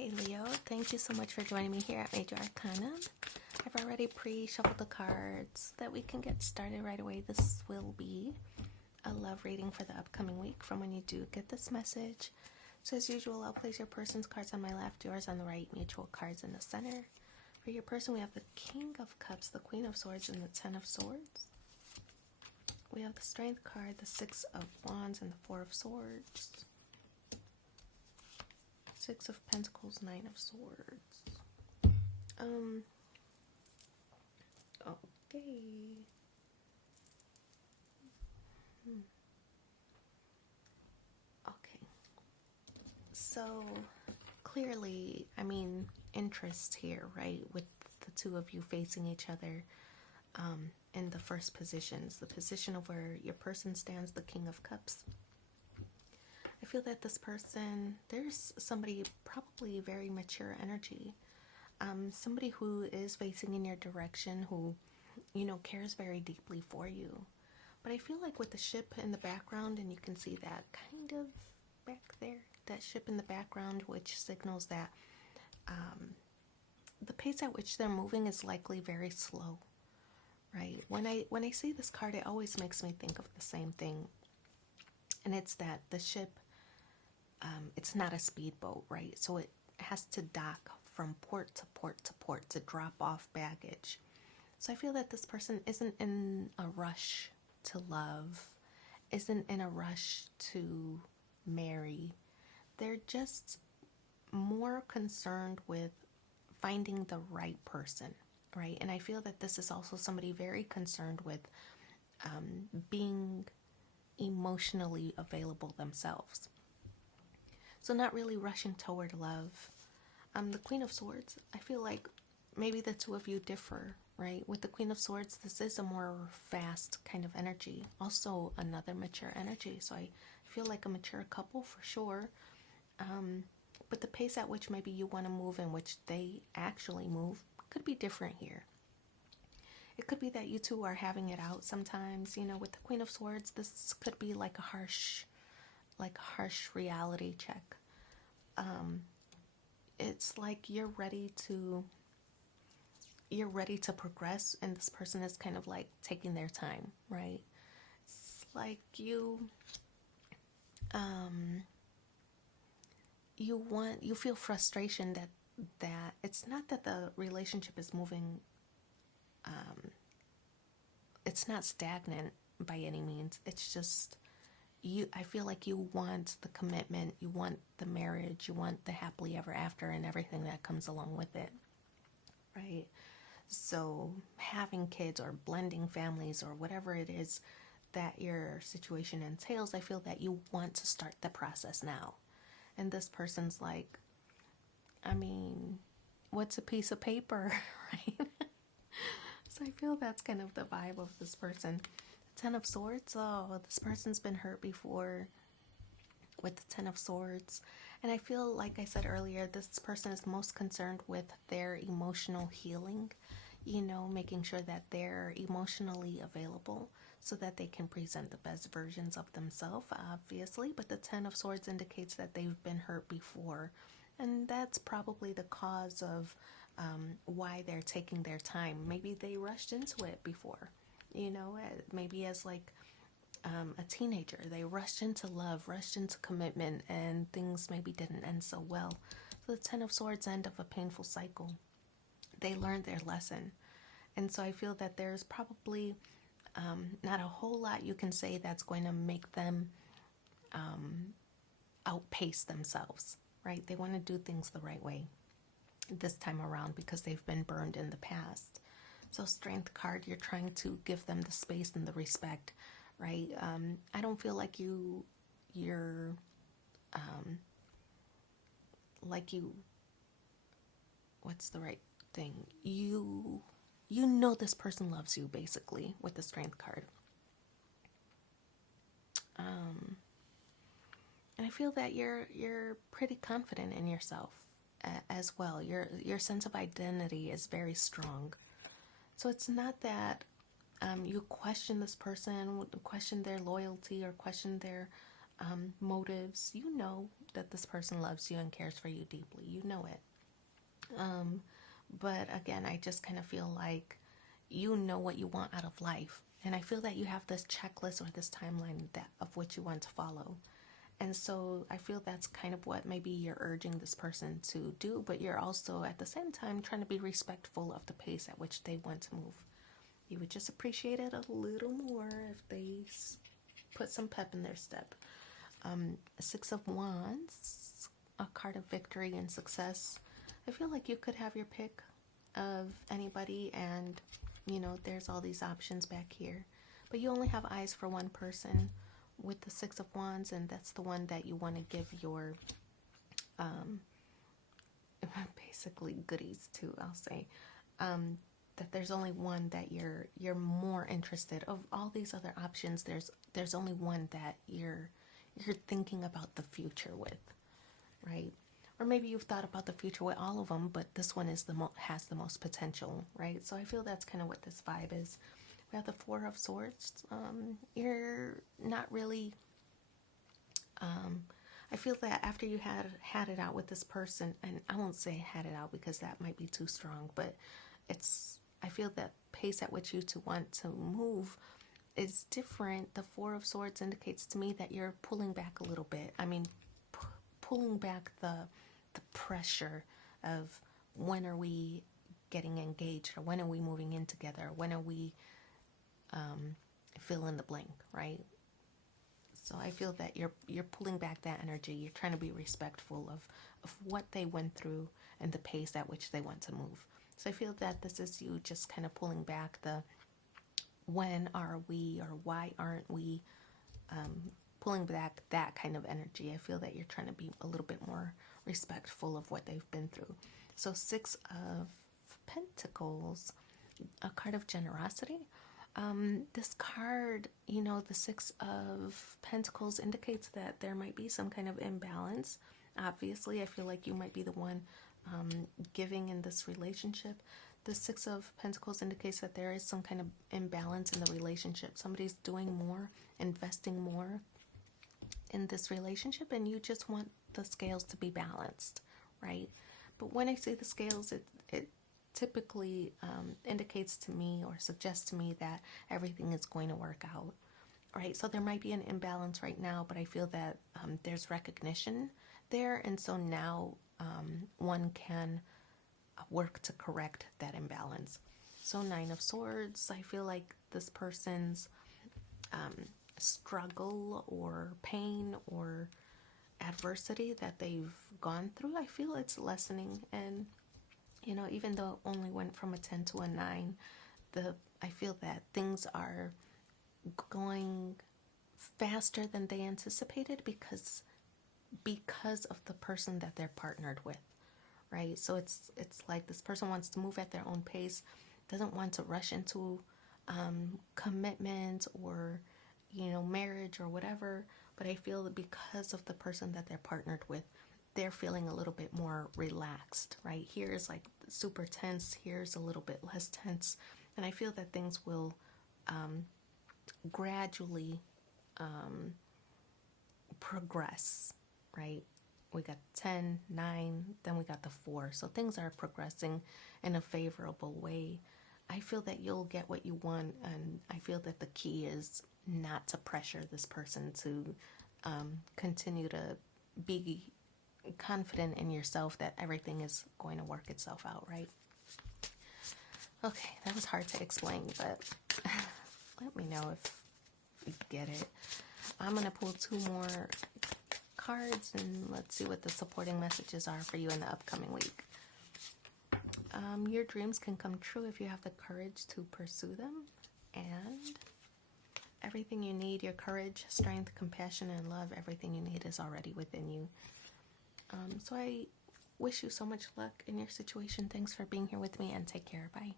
Hey Leo, thank you so much for joining me here at Major Arcana. I've already pre-shuffled the cards so that we can get started right away. This will be a love reading for the upcoming week from when you do get this message. So as usual, I'll place your person's cards on my left, yours on the right, mutual cards in the center. For your person, we have the King of Cups, the Queen of Swords, and the Ten of Swords. We have the Strength card, the Six of Wands, and the Four of Swords. Six of Pentacles, Nine of Swords. Okay. Okay. So, clearly, interest here, right? With the two of you facing each other in the first positions. The position of where your person stands, the King of Cups. I feel that this person, there's somebody probably very mature energy. Somebody who is facing in your direction, who, cares very deeply for you. But I feel like with the ship in the background, and you can see that kind of back there, that ship in the background, which signals that the pace at which they're moving is likely very slow, right? When I see this card, it always makes me think of the same thing. And it's that the ship, it's not a speedboat, right? So it has to dock from port to port to port to drop off baggage. So I feel that this person isn't in a rush to love, isn't in a rush to marry. They're just more concerned with finding the right person, right? And I feel that this is also somebody very concerned with being emotionally available themselves. So not really rushing toward love. The Queen of Swords, I feel like maybe the two of you differ, right? With the Queen of Swords, this is a more fast kind of energy. Also another mature energy. So I feel like a mature couple for sure. But the pace at which maybe you want to move and which they actually move could be different here. It could be that you two are having it out sometimes. With the Queen of Swords, this could be like a harsh reality check. It's like you're ready to progress, and this person is kind of like taking their time, right? It's like you feel frustration that it's not that the relationship is moving, it's not stagnant by any means. It's just I feel like you want the commitment, you want the marriage, you want the happily ever after and everything that comes along with it, right? So having kids or blending families or whatever it is that your situation entails, I feel that you want to start the process now. And this person's like, what's a piece of paper, right? So I feel that's kind of the vibe of this person. Ten of Swords, this person's been hurt before with the Ten of Swords. And I feel, like I said earlier, this person is most concerned with their emotional healing, making sure that they're emotionally available so that they can present the best versions of themselves, obviously. But the Ten of Swords indicates that they've been hurt before. And that's probably the cause of why they're taking their time. Maybe they rushed into it before. Maybe as like a teenager, they rushed into love, rushed into commitment, and things maybe didn't end so well. So the Ten of Swords, end of a painful cycle. They learned their lesson. And so I feel that there's probably not a whole lot you can say that's going to make them outpace themselves, right? They want to do things the right way this time around because they've been burned in the past. So Strength card, you're trying to give them the space and the respect, right? I don't feel like what's the right thing? You know this person loves you, basically, with the Strength card. And I feel that you're pretty confident in yourself as well. Your sense of identity is very strong. So it's not that you question this person, question their loyalty, or question their motives. You know that this person loves you and cares for you deeply. You know it. But again, I just kind of feel like you know what you want out of life. And I feel that you have this checklist or this timeline that of what you want to follow. And so I feel that's kind of what maybe you're urging this person to do, but you're also at the same time trying to be respectful of the pace at which they want to move. You would just appreciate it a little more if they put some pep in their step. Six of Wands, a card of victory and success. I feel like you could have your pick of anybody, and there's all these options back here, but you only have eyes for one person with the Six of Wands, and that's the one that you want to give your basically goodies to. I'll say that there's only one that you're more interested of all these other options. There's only one that you're thinking about the future with, right? Or maybe you've thought about the future with all of them, but this one is has the most potential, right? So I feel that's kind of what this vibe is. We have the Four of Swords. You're not really. I feel that after you had it out with this person, and I won't say had it out because that might be too strong, but I feel that pace at which you two want to move is different. The Four of Swords indicates to me that you're pulling back a little bit. I mean, pulling back the pressure of when are we getting engaged, or when are we moving in together, when are we fill in the blank, right? So I feel that you're pulling back that energy. You're trying to be respectful of what they went through and the pace at which they want to move. So I feel that this is you just kind of pulling back the when are we or why aren't we, pulling back that kind of energy. I feel that you're trying to be a little bit more respectful of what they've been through. So Six of Pentacles, a card of generosity. This card, the Six of Pentacles indicates that there might be some kind of imbalance. Obviously, I feel like you might be the one giving in this relationship. The Six of Pentacles indicates that there is some kind of imbalance in the relationship. Somebody's doing more, investing more in this relationship, and you just want the scales to be balanced, right? But when I say the scales, it typically indicates to me or suggests to me that everything is going to work out, right? So there might be an imbalance right now, but I feel that there's recognition there, and so now one can work to correct that imbalance. So Nine of Swords, I feel like this person's struggle or pain or adversity that they've gone through, I feel it's lessening. And even though it only went from a 10 to a 9, I feel that things are going faster than they anticipated because of the person that they're partnered with, right? So it's like this person wants to move at their own pace, doesn't want to rush into commitment or marriage or whatever, but I feel that because of the person that they're partnered with, they're feeling a little bit more relaxed, right? Here's like super tense, here's a little bit less tense, and I feel that things will gradually progress, right? We got 10, 9, then we got the 4, so things are progressing in a favorable way. I feel that you'll get what you want, and I feel that the key is not to pressure this person to continue to be confident in yourself that everything is going to work itself out, right? Okay, that was hard to explain, but let me know if you get it. I'm going to pull 2 more cards, and let's see what the supporting messages are for you in the upcoming week. Your dreams can come true if you have the courage to pursue them, and everything you need, your courage, strength, compassion, and love, everything you need is already within you. So I wish you so much luck in your situation. Thanks for being here with me, and take care. Bye.